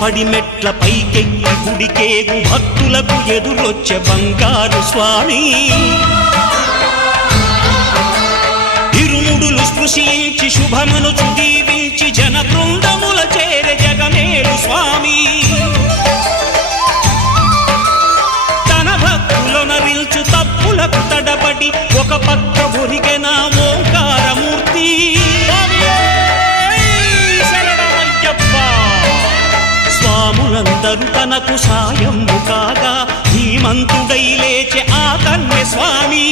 పడిమెట్ల పైకెక్కి గుడికేగు భక్తులకు ఎదురొచ్చే బంగారు స్వామి ఇరుముడులు స్పృశించి శుభమనుచు దీవించి జన బృందముల చేరే జగమేలు స్వామి తన భక్తులొనరిల్చు తప్పులకు తడబడి ఒక పక్క ఒరిగెన ఓంకారమూర్తి స్వాములందరూ తనకు సాయము కాగా ధీమంతుడై లేచే ఆ కన్య స్వామి